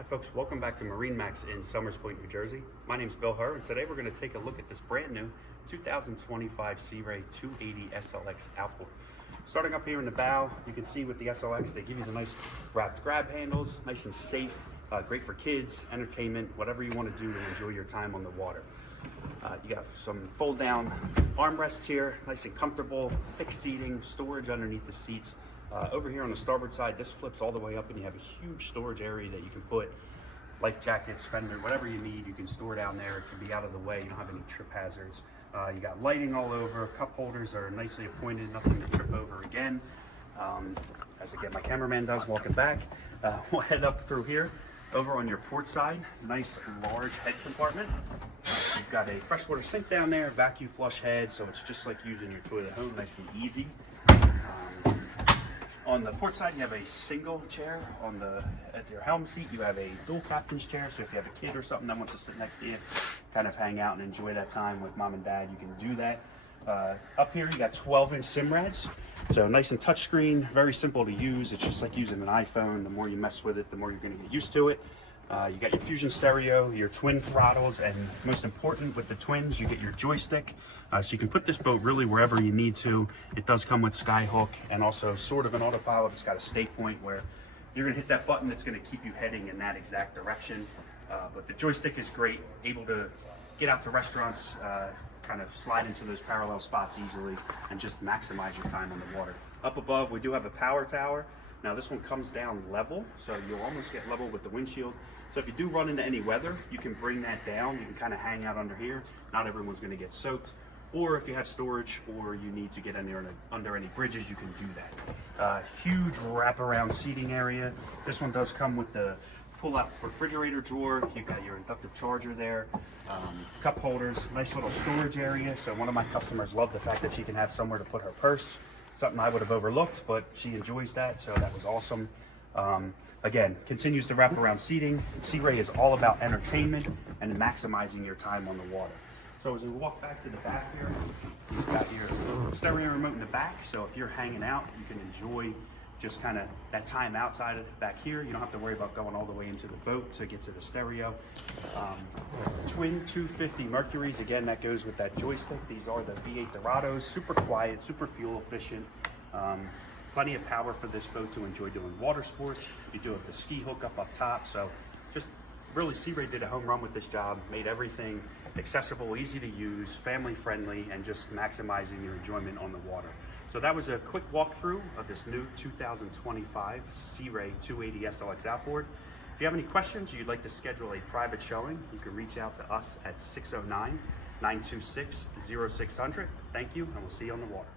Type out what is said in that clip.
Hi folks, welcome back to MarineMax in Somers Point, New Jersey. My name is Bill Herr, and today we're going to take a look at this brand new 2025 Sea Ray 280 SLX outboard. Starting up here in the bow, you can see with the SLX, they give you the nice wrapped grab handles, nice and safe, great for kids, entertainment, whatever you want to do to enjoy your time on the water. You got some fold down armrests here, nice and comfortable, fixed seating, storage underneath the seats. Over here on the starboard side, this flips all the way up and you have a huge storage area that you can put life jackets, fender, whatever you need, you can store down there. It can be out of the way, you don't have any trip hazards. You got lighting all over, cup holders are nicely appointed, nothing to trip over again. As again, my cameraman does walking back. We'll head up through here. Over on your port side, nice large head compartment. You've got a freshwater sink down there, vacuum flush head, so it's just like using your toilet at home, nice and easy. On the port side, you have a single chair. At your helm seat, you have a dual captain's chair, so if you have a kid or something that wants to sit next to you, kind of hang out and enjoy that time with mom and dad, you can do that. Up here, you got 12-inch SIM-RADs, so nice and touchscreen, very simple to use. It's just like using an iPhone. The more you mess with it, the more you're going to get used to it. You got your fusion stereo, your twin throttles, and most important with the twins, you get your joystick. So you can put this boat really wherever you need to. It does come with skyhook and also sort of an autopilot. It's got a stay point where you're gonna hit that button that's gonna keep you heading in that exact direction. But the joystick is great, able to get out to restaurants, kind of slide into those parallel spots easily and just maximize your time on the water. Up above, we do have a power tower. Now this one comes down level, so you'll almost get level with the windshield. So if you do run into any weather, you can bring that down. You can kind of hang out under here. Not everyone's going to get soaked. Or if you have storage or you need to get under any bridges, you can do that. Huge wraparound seating area. This one does come with the pull-out refrigerator drawer. You've got your inductive charger there, cup holders, nice little storage area. So one of my customers loved the fact that she can have somewhere to put her purse. Something I would have overlooked, but she enjoys that, so that was awesome. Again, continues to wrap around seating. Sea Ray is all about entertainment and maximizing your time on the water. So as we walk back to the back here, you've got your stereo remote in the back, so if you're hanging out, you can enjoy just kind of that time outside of back here. You don't have to worry about going all the way into the boat to get to the stereo. Twin 250 Mercuries, again, that goes with that joystick. These are the V8 Dorados, super quiet, super fuel efficient. Plenty of power for this boat to enjoy doing water sports. You do have the ski hook up top, so just really Sea Ray did a home run with this job, made everything accessible, easy to use, family friendly, and just maximizing your enjoyment on the water. So that was a quick walkthrough of this new 2025 Sea Ray 280 SLX outboard. If you have any questions or you'd like to schedule a private showing, you can reach out to us at 609-926-0600. Thank you, and we'll see you on the water.